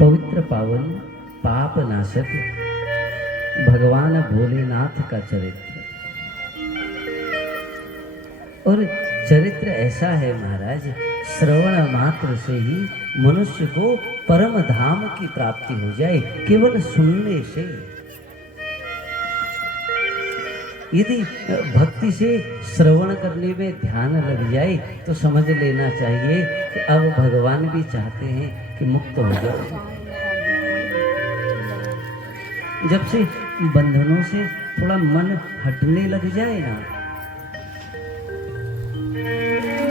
पवित्र पावन पाप नाशक भगवान भोलेनाथ का चरित्र। और चरित्र ऐसा है महाराज, श्रवण मात्र से ही मनुष्य को परम धाम की प्राप्ति हो जाए, केवल सुनने से। यदि भक्ति से श्रवण करने में ध्यान लग जाए तो समझ लेना चाहिए कि अब भगवान भी चाहते हैं कि मुक्त हो जाए। जब से बंधनों से थोड़ा मन हटने लग जाए ना,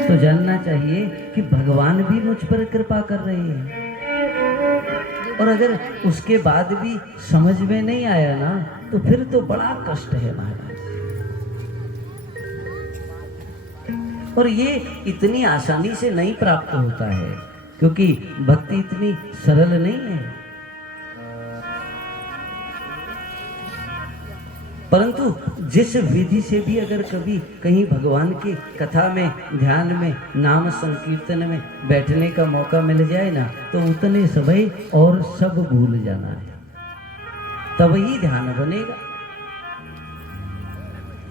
तो जानना चाहिए कि भगवान भी मुझ पर कृपा कर रहे हैं। और अगर उसके बाद भी समझ में नहीं आया ना, तो फिर तो बड़ा कष्ट है महाराज। और ये इतनी आसानी से नहीं प्राप्त होता है, क्योंकि भक्ति इतनी सरल नहीं है। परंतु जिस विधि से भी अगर कभी कहीं भगवान की कथा में, ध्यान में, नाम संकीर्तन में बैठने का मौका मिल जाए ना, तो उतने समय और सब भूल जाना है, तब ही ध्यान बनेगा।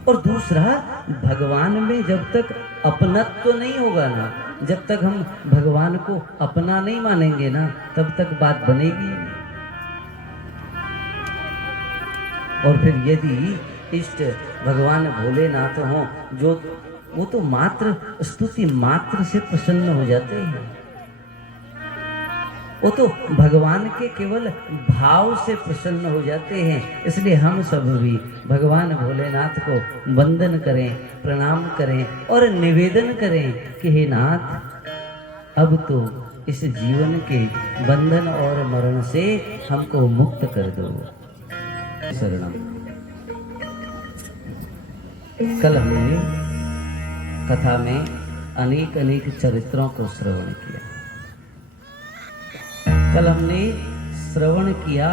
और दूसरा, भगवान में जब तक अपनत्व नहीं होगा ना, जब तक हम भगवान को अपना नहीं मानेंगे ना, तब तक बात बनेगी नहीं। और फिर यदि इष्ट भगवान भोलेनाथ हों, जो वो तो मात्र स्तुति मात्र से प्रसन्न हो जाते हैं। वो तो भगवान के केवल भाव से प्रसन्न हो जाते हैं। इसलिए हम सब भी भगवान भोलेनाथ को वंदन करें, प्रणाम करें और निवेदन करें कि हे नाथ, अब तो इस जीवन के बंधन और मरण से हमको मुक्त कर दो। शरणम। कल हमने कथा में अनेक अनेक चरित्रों को श्रवण किया। कल हमने श्रवण किया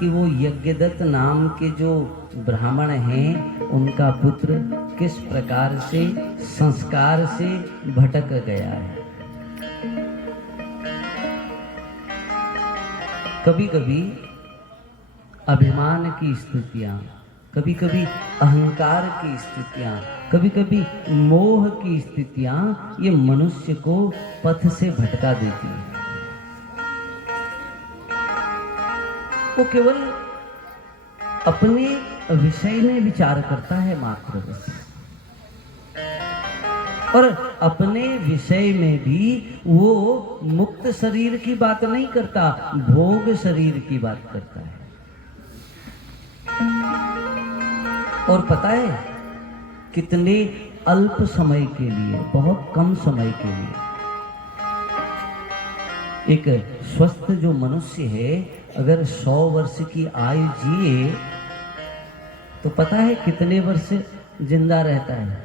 कि वो यज्ञदत्त नाम के जो ब्राह्मण हैं, उनका पुत्र किस प्रकार से संस्कार से भटक गया है। कभी कभी अभिमान की स्थितियां, कभी कभी अहंकार की स्थितियां, कभी कभी मोह की स्थितियां ये मनुष्य को पथ से भटका देती है। वो केवल अपने विषय में विचार करता है मात्र बस, और अपने विषय में भी वो मुक्त शरीर की बात नहीं करता, भोग शरीर की बात करता है। और पता है कितने अल्प समय के लिए, बहुत कम समय के लिए एक स्वस्थ जो मनुष्य है, अगर 100 वर्ष की आयु जिए तो पता है कितने वर्ष जिंदा रहता है?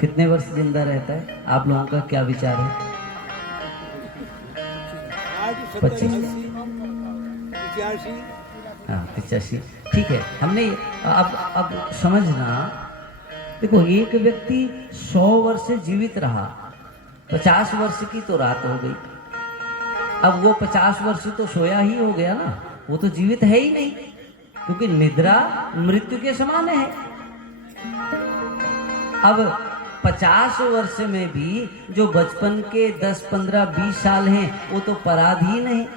कितने वर्ष जिंदा रहता है? आप लोगों का क्या विचार है? 25। हाँ, 85। ठीक है। हमने अब समझना, देखो एक व्यक्ति 100 वर्ष से जीवित रहा, 50 वर्ष की तो रात हो गई। अब वो 50 वर्ष तो सोया ही हो गया ना, वो तो जीवित है ही नहीं, क्योंकि निद्रा मृत्यु के समान है। अब 50 वर्ष में भी जो बचपन के 10, 15, 20 साल हैं, वो तो पराधीन है।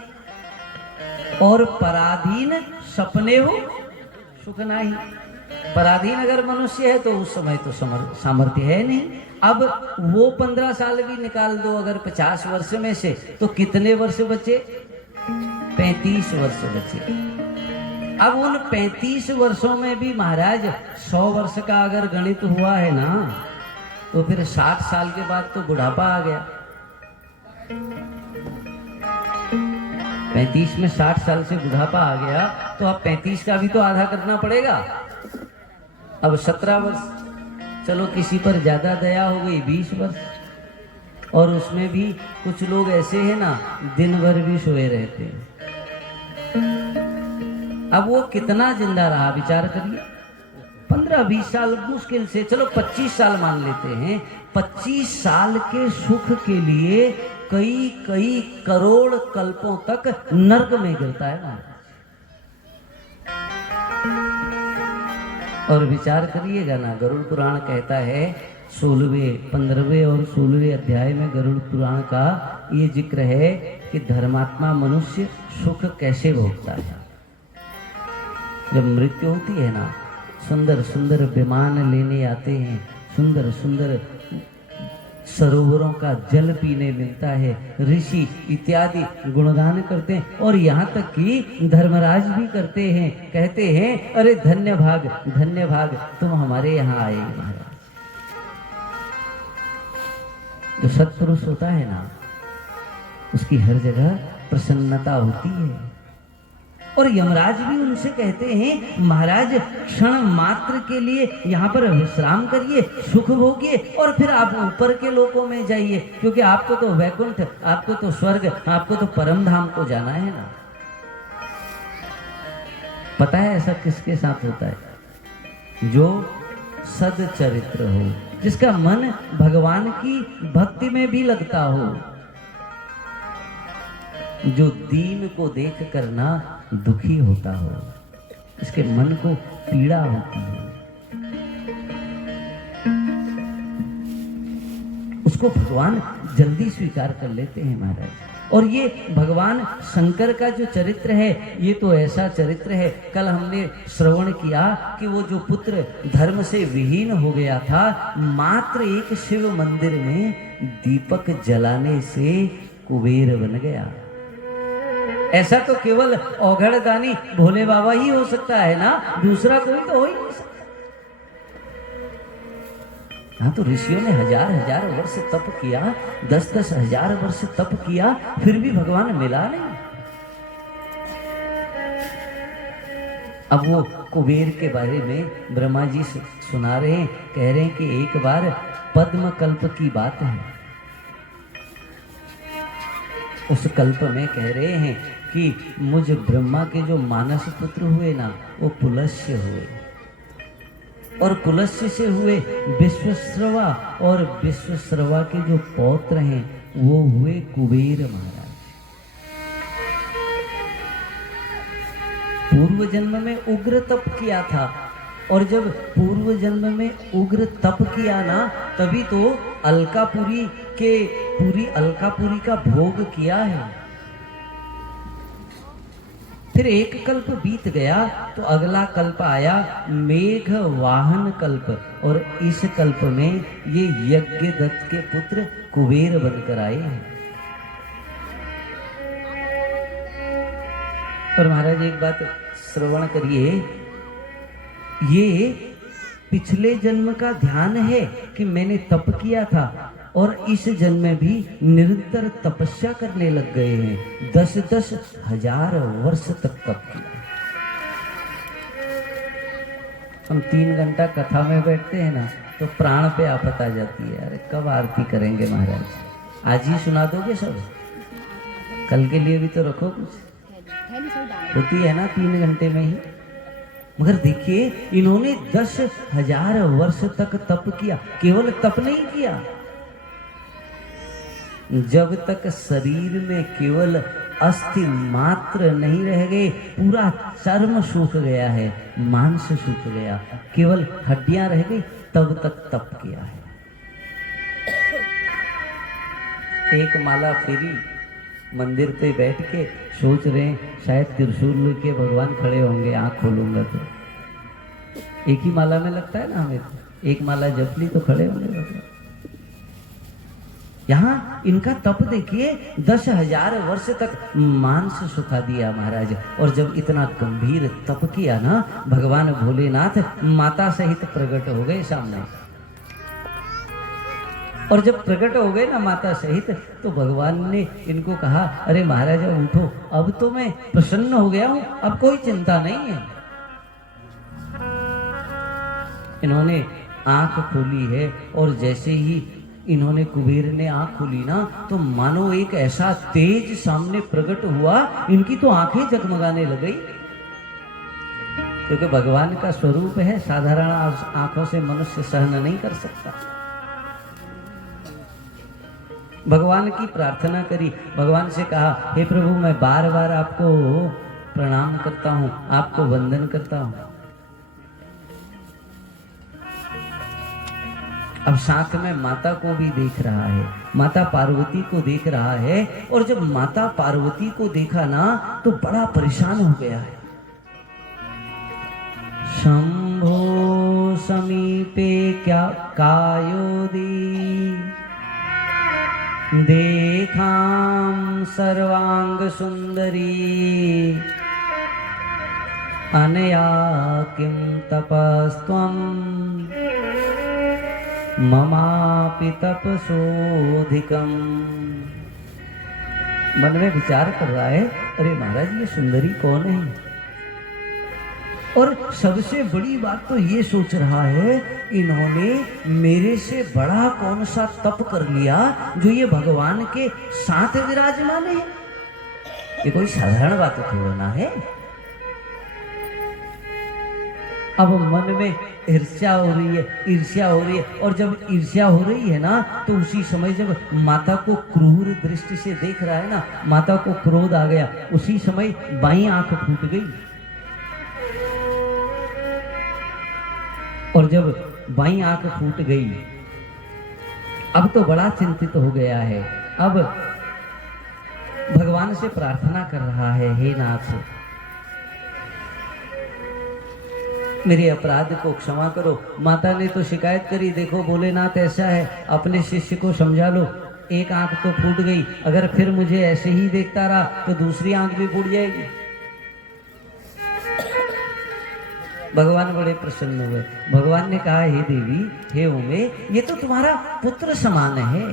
और पराधीन सपने हो सुख नाही। पराधीन अगर मनुष्य है तो उस समय तो सामर्थ्य है नहीं। अब वो 15 साल भी निकाल दो अगर 50 वर्ष में से, तो कितने वर्ष बचे? 35 वर्ष बचे। अब उन 35 वर्षों में भी महाराज 100 वर्ष का अगर गणित हुआ है ना, तो फिर 60 साल के बाद तो बुढ़ापा आ गया। 35 में 60 साल से बुढ़ापा आ गया, तो अब 35 का भी तो आधा करना पड़ेगा। अब 17 वर्ष, चलो किसी पर ज्यादा दया हो गई 20 वर्ष। और उसमें भी कुछ लोग ऐसे हैं ना, दिन भर भी सोए रहते हैं। अब वो कितना जिंदा रहा विचार करिए। 15-20 साल मुश्किल से, चलो 25 साल मान लेते हैं, 25 साल के सुख के लिए कई कई करोड़ कल्पों तक नर्क में गिरता है ना। और विचार करिएगा ना, गरुड़ पुराण कहता है 16वें 15वें और 16वें अध्याय में गरुड़ पुराण का ये जिक्र है कि धर्मात्मा मनुष्य सुख कैसे भोगता है। जब मृत्यु होती है ना, सुंदर सुंदर विमान लेने आते हैं, सुंदर सुंदर सरोवरों का जल पीने मिलता है, ऋषि इत्यादि गुणगान करते हैं, और यहाँ तक कि धर्मराज भी करते हैं, कहते हैं अरे धन्य भाग तुम हमारे यहाँ आए महाराज। जो सत्पुरुष होता है ना, उसकी हर जगह प्रसन्नता होती है। और यमराज भी उनसे कहते हैं महाराज क्षण मात्र के लिए यहाँ पर विश्राम करिए, सुख भोगिए, और फिर आप ऊपर के लोकों में जाइए, क्योंकि आपको तो वैकुंठ, आपको तो स्वर्ग, आपको तो परम धाम को जाना है ना। पता है ऐसा किसके साथ होता है? जो सदचरित्र हो, जिसका मन भगवान की भक्ति में भी लगता हो, जो दीन को देख कर ना दुखी होता हो, इसके मन को पीड़ा होती है, उसको भगवान जल्दी स्वीकार कर लेते हैं महाराज। और ये भगवान शंकर का जो चरित्र है, ये तो ऐसा चरित्र है, कल हमने श्रवण किया कि वो जो पुत्र धर्म से विहीन हो गया था, मात्र एक शिव मंदिर में दीपक जलाने से कुबेर बन गया। ऐसा तो केवल औघड़दानी भोले बाबा ही हो सकता है ना, दूसरा कोई तो हो ही नहीं सकता। हाँ, तो ऋषियों ने हजार हजार वर्ष तप किया, 10-10 हजार वर्ष तप किया, फिर भी भगवान मिला नहीं। अब वो कुबेर के बारे में ब्रह्मा जी सुना रहे हैं, कह रहे हैं कि एक बार पद्म कल्प की बात है। उस कल्प में कह रहे हैं कि मुझ ब्रह्मा के जो मानस पुत्र हुए ना, वो पुलस्त्य हुए, और पुलस्त्य से हुए विश्वश्रवा, और विश्वश्रवा के जो पौत्र हैं वो हुए कुबेर महाराज। पूर्व जन्म में उग्र तप किया था, और जब पूर्व जन्म में उग्र तप किया ना, तभी तो पूरी अलकापुरी का भोग किया है। फिर एक कल्प बीत गया तो अगला कल्प आया मेघ वाहन कल्प, और इस कल्प में ये यज्ञ दत्त के पुत्र कुबेर बनकर आए हैं। और महाराज एक बात श्रवण करिए, ये पिछले जन्म का ध्यान है कि मैंने तप किया था, और इस जन्म में भी निरंतर तपस्या करने लग गए हैं, 10-10 हजार वर्ष तक तप किया। हम 3 घंटा कथा में बैठते हैं ना, तो प्राण पे आफत आ जाती है, अरे कब आरती करेंगे महाराज, आज ही सुना दोगे सब, कल के लिए भी तो रखो कुछ। होती है ना 3 घंटे में ही। मगर देखिए, इन्होंने 10 हजार वर्ष तक तप किया। केवल तप नहीं किया, जब तक शरीर में केवल अस्थि मात्र नहीं रह गए, पूरा चर्म सूख गया है, मांस सूख गया, केवल हड्डियां रह गई, तब तक तप किया है। एक माला फेरी, मंदिर पे बैठ के सोच रहे हैं शायद त्रिशूल के भगवान खड़े होंगे, आंख खोलूंगा तो। एक ही माला में लगता है ना हमें, एक माला जप ली तो खड़े होंगे भगवान। यहाँ इनका तप देखिए, 10 हजार वर्ष तक मांस सुखा दिया महाराज। और जब इतना गंभीर तप किया ना, भगवान भोलेनाथ माता सहित प्रकट हो गए सामने। और जब प्रकट हो गए ना माता सहित, तो भगवान ने इनको कहा, अरे महाराज उठो, अब तो मैं प्रसन्न हो गया हूं, अब कोई चिंता नहीं है। इन्होंने आंख खोली है, और जैसे ही इन्होंने कुबेर ने आंख खोली ना, तो मानो एक ऐसा तेज सामने प्रकट हुआ, इनकी तो आंखें जगमगाने लग गई, क्योंकि भगवान का स्वरूप है, साधारण आंखों से मनुष्य सहन नहीं कर सकता। भगवान की प्रार्थना करी, भगवान से कहा हे प्रभु मैं बार बार आपको प्रणाम करता हूं, आपको वंदन करता हूं। अब साथ में माता को भी देख रहा है, माता पार्वती को देख रहा है। और जब माता पार्वती को देखा ना तो बड़ा परेशान हो गया है। शंभो समीपे क्या कायोदी देखां सर्वांग सुंदरी अनया किं तपस्त्वं ममापि तपसोधिकम। मन में विचार कर रहा है, अरे महाराज ये सुंदरी कौन है? और सबसे बड़ी बात तो ये सोच रहा है, इन्होंने मेरे से बड़ा कौन सा तप कर लिया जो ये भगवान के साथ विराजमान है? ये कोई साधारण बात थोड़ा ना है। अब मन में ईर्ष्या हो रही है, ईर्ष्या हो रही है। और जब ईर्ष्या हो रही है ना तो उसी समय जब माता को क्रूर दृष्टि से देख रहा है ना, माता को क्रोध आ गया। उसी समय बाईं आंख फूट गई। और जब बाईं आंख फूट गई, अब तो बड़ा चिंतित हो गया है। अब भगवान से प्रार्थना कर रहा है, हे नाथ मेरे अपराध को क्षमा करो। माता ने तो शिकायत करी, देखो भोलेनाथ ऐसा है, अपने शिष्य को समझा लो। एक आंख तो फूट गई, अगर फिर मुझे ऐसे ही देखता रहा तो दूसरी आंख भी फूट जाएगी। भगवान बड़े प्रसन्न हुए। भगवान ने कहा, हे देवी, हे उमे, ये तो तुम्हारा पुत्र समान है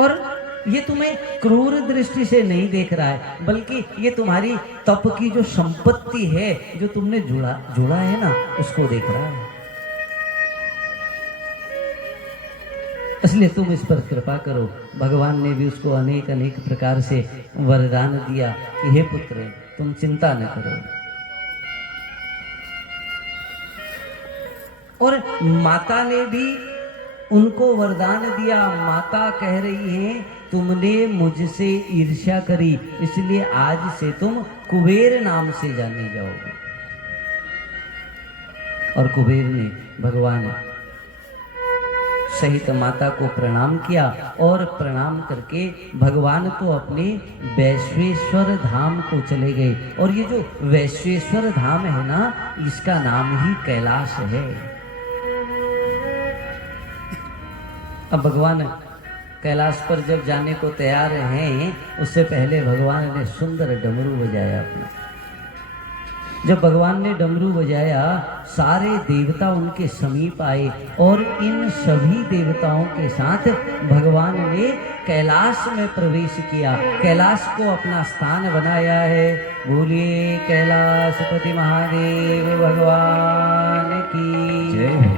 और ये तुम्हें क्रूर दृष्टि से नहीं देख रहा है, बल्कि ये तुम्हारी तप की जो संपत्ति है, जो तुमने जोड़ा है ना, उसको देख रहा है। इसलिए तुम इस पर कृपा करो। भगवान ने भी उसको अनेक अनेक प्रकार से वरदान दिया कि हे पुत्र, तुम चिंता न करो। और माता ने भी उनको वरदान दिया। माता कह रही है, तुमने मुझसे ईर्ष्या करी, इसलिए आज से तुम कुबेर नाम से जाने जाओगे। और कुबेर ने भगवान सहित माता को प्रणाम किया। और प्रणाम करके भगवान तो अपने वैश्वेश्वर धाम को चले गए। और ये जो वैश्वेश्वर धाम है ना, इसका नाम ही कैलाश है। अब भगवान कैलाश पर जब जाने को तैयार हैं, उससे पहले भगवान ने सुंदर डमरू बजाया अपना। जब भगवान ने डमरू बजाया, सारे देवता उनके समीप आए और इन सभी देवताओं के साथ भगवान ने कैलाश में प्रवेश किया, कैलाश को अपना स्थान बनाया है। बोलिए कैलाशपति महादेव भगवान की जय।